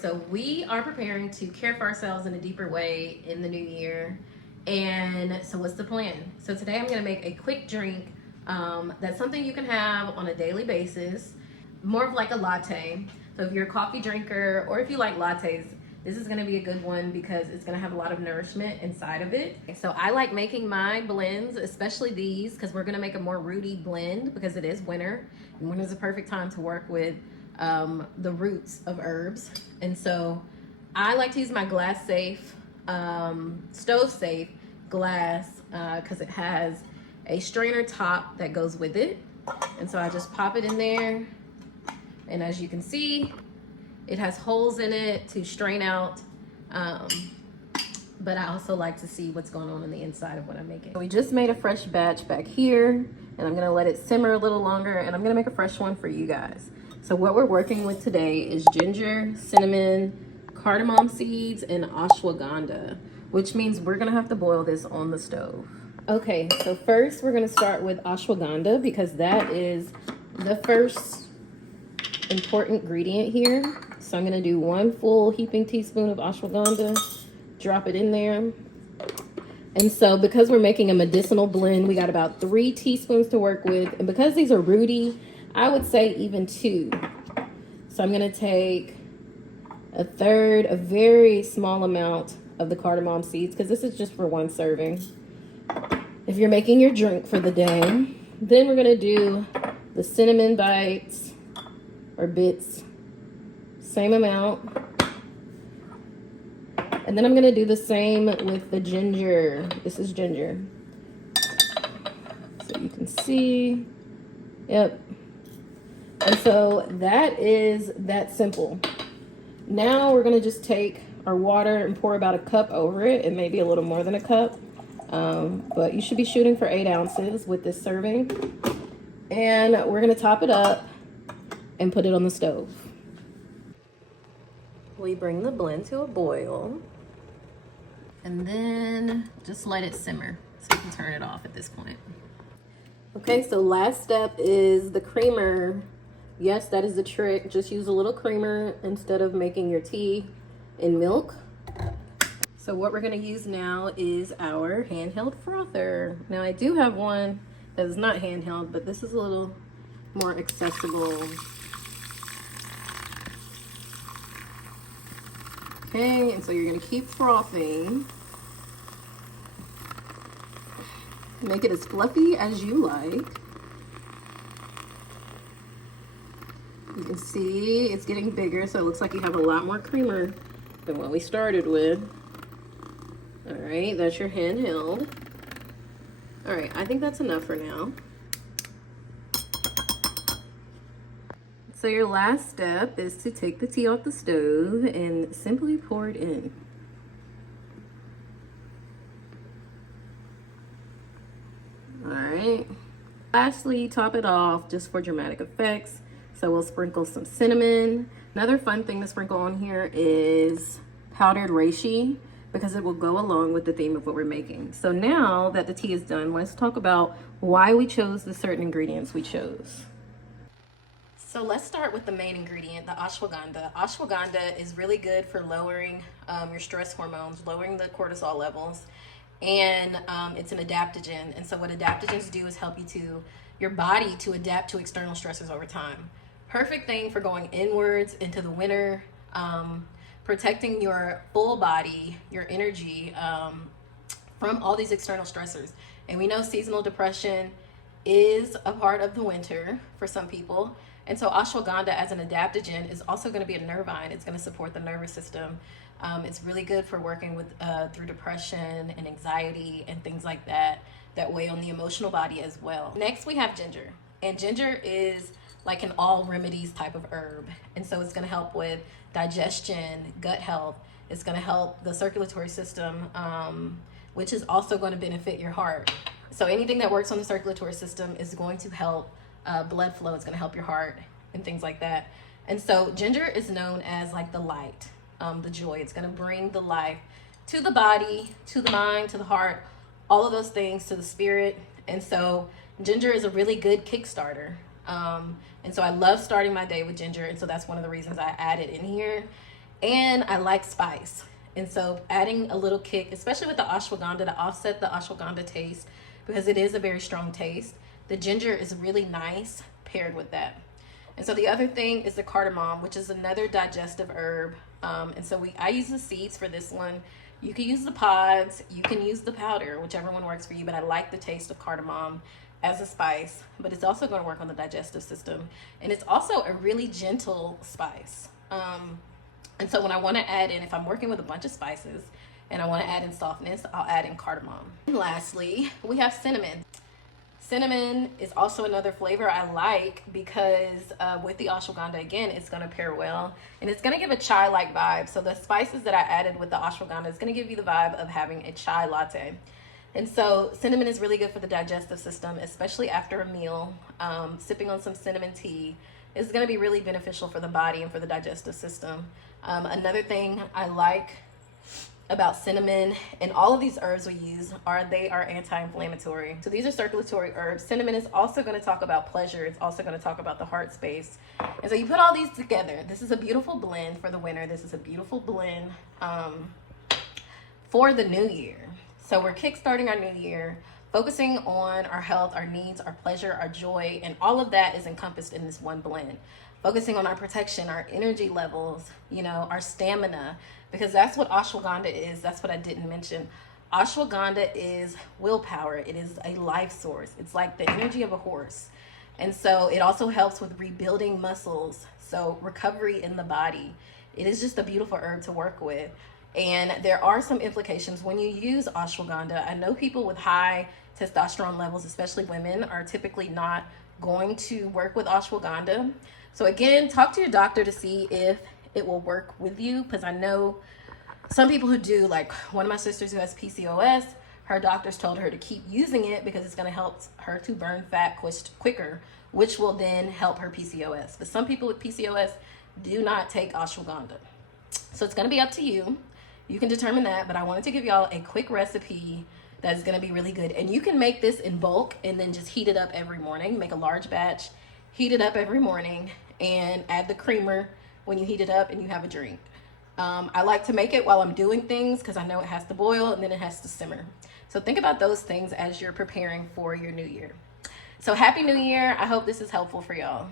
So we are preparing to care for ourselves in a deeper way in the new year. And so what's the plan? So today I'm gonna make a quick drink that's something you can have on a daily basis, more of like a latte. So if you're a coffee drinker or if you like lattes, this is gonna be a good one because it's gonna have a lot of nourishment inside of it. So I like making my blends, especially these, because we're gonna make a more rooty blend because it is winter. And winter is a perfect time to work with the roots of herbs. And so I like to use my glass safe, stove safe glass because it has a strainer top that goes with it. And so I just pop it in there. And as you can see, it has holes in it to strain out. But I also like to see what's going on the inside of what I'm making. We just made a fresh batch back here, and I'm gonna let it simmer a little longer, and I'm gonna make a fresh one for you guys. So what we're working with today is ginger, cinnamon, cardamom seeds, and ashwagandha, which means we're gonna have to boil this on the stove. Okay, so first we're gonna start with ashwagandha because that is the first important ingredient here. So I'm gonna do 1 full heaping teaspoon of ashwagandha, drop it in there. And so because we're making a medicinal blend, we got about 3 teaspoons to work with. And because these are rooty, I would say even 2. So I'm gonna take a third, a very small amount of the cardamom seeds, because this is just for 1 serving. If you're making your drink for the day, then we're gonna do the cinnamon bites or bits, same amount. And then I'm gonna do the same with the ginger. This is ginger. So you can see, yep. And so that is that simple. Now we're gonna just take our water and pour about a cup over it, and maybe a little more than a cup. But you should be shooting for 8 ounces with this serving. And we're gonna top it up and put it on the stove. We bring the blend to a boil and then just let it simmer so you can turn it off at this point. Okay, so last step is the creamer. Yes, that is the trick. Just use a little creamer instead of making your tea in milk. So what we're gonna use now is our handheld frother. Now I do have one that is not handheld, but this is a little more accessible. Okay, and so you're gonna keep frothing. Make it as fluffy as you like. You can see it's getting bigger, so it looks like you have a lot more creamer than what we started with. All right, that's your handheld. All right, I think that's enough for now. So your last step is to take the tea off the stove and simply pour it in. All right. Lastly, top it off just for dramatic effects. So we'll sprinkle some cinnamon. Another fun thing to sprinkle on here is powdered reishi, because it will go along with the theme of what we're making. So now that the tea is done, let's talk about why we chose the certain ingredients we chose. So let's start with the main ingredient, the ashwagandha. Ashwagandha is really good for lowering your stress hormones, lowering the cortisol levels, and it's an adaptogen. And so what adaptogens do is help your body to adapt to external stressors over time. Perfect thing for going inwards into the winter, protecting your full body, your energy from all these external stressors. And we know seasonal depression is a part of the winter for some people. And so ashwagandha as an adaptogen is also going to be a nervine. It's going to support the nervous system. It's really good for working with through depression and anxiety and things like that weigh on the emotional body as well. Next, we have ginger. And ginger is like an all remedies type of herb. And so it's going to help with digestion, gut health. It's going to help the circulatory system, which is also going to benefit your heart. So anything that works on the circulatory system is going to help blood flow. It's going to help your heart and things like that. And so ginger is known as like the light, the joy. It's going to bring the life to the body, to the mind, to the heart, all of those things, to the spirit. And so ginger is a really good Kickstarter. And so I love starting my day with ginger. And so that's one of the reasons I add it in here. and I like spice. And so adding a little kick, especially with the ashwagandha, to offset the ashwagandha taste, because it is a very strong taste. The ginger is really nice paired with that. And so the other thing is the cardamom, which is another digestive herb. And so I use the seeds for this one. You can use the pods, you can use the powder, whichever one works for you, but I like the taste of cardamom as a spice, but it's also going to work on the digestive system. And it's also a really gentle spice. And so when I want to add in, if I'm working with a bunch of spices and I want to add in softness, I'll add in cardamom. And lastly, we have cinnamon. Cinnamon is also another flavor I like because with the ashwagandha, again, it's going to pair well. And it's going to give a chai-like vibe. So the spices that I added with the ashwagandha is going to give you the vibe of having a chai latte. And so cinnamon is really good for the digestive system, especially after a meal. Sipping on some cinnamon tea is going to be really beneficial for the body and for the digestive system. Another thing I like about cinnamon and all of these herbs we use they are anti-inflammatory. So these are circulatory herbs. Cinnamon is also going to talk about pleasure. It's also going to talk about the heart space. And so you put all these together. This is a beautiful blend for the winter. This is a beautiful blend for the new year. So we're kickstarting our new year, focusing on our health, our needs, our pleasure, our joy, and all of that is encompassed in this one blend. Focusing on our protection, our energy levels, our stamina, because that's what ashwagandha is. That's what I didn't mention. Ashwagandha is willpower. It is a life source. It's like the energy of a horse. And so it also helps with rebuilding muscles, so recovery in the body. It is just a beautiful herb to work with. And there are some implications when you use ashwagandha. I know people with high testosterone levels, especially women, are typically not going to work with ashwagandha. So again, talk to your doctor to see if it will work with you, because I know some people who do, like one of my sisters who has PCOS, her doctors told her to keep using it because it's going to help her to burn fat quicker, which will then help her PCOS. But some people with PCOS do not take ashwagandha. So it's going to be up to you. You can determine that, but I wanted to give y'all a quick recipe that's going to be really good. And you can make this in bulk and then just heat it up every morning. Make a large batch, heat it up every morning, and add the creamer when you heat it up and you have a drink. I like to make it while I'm doing things because I know it has to boil and then it has to simmer. So think about those things as you're preparing for your new year. So happy new year. I hope this is helpful for y'all.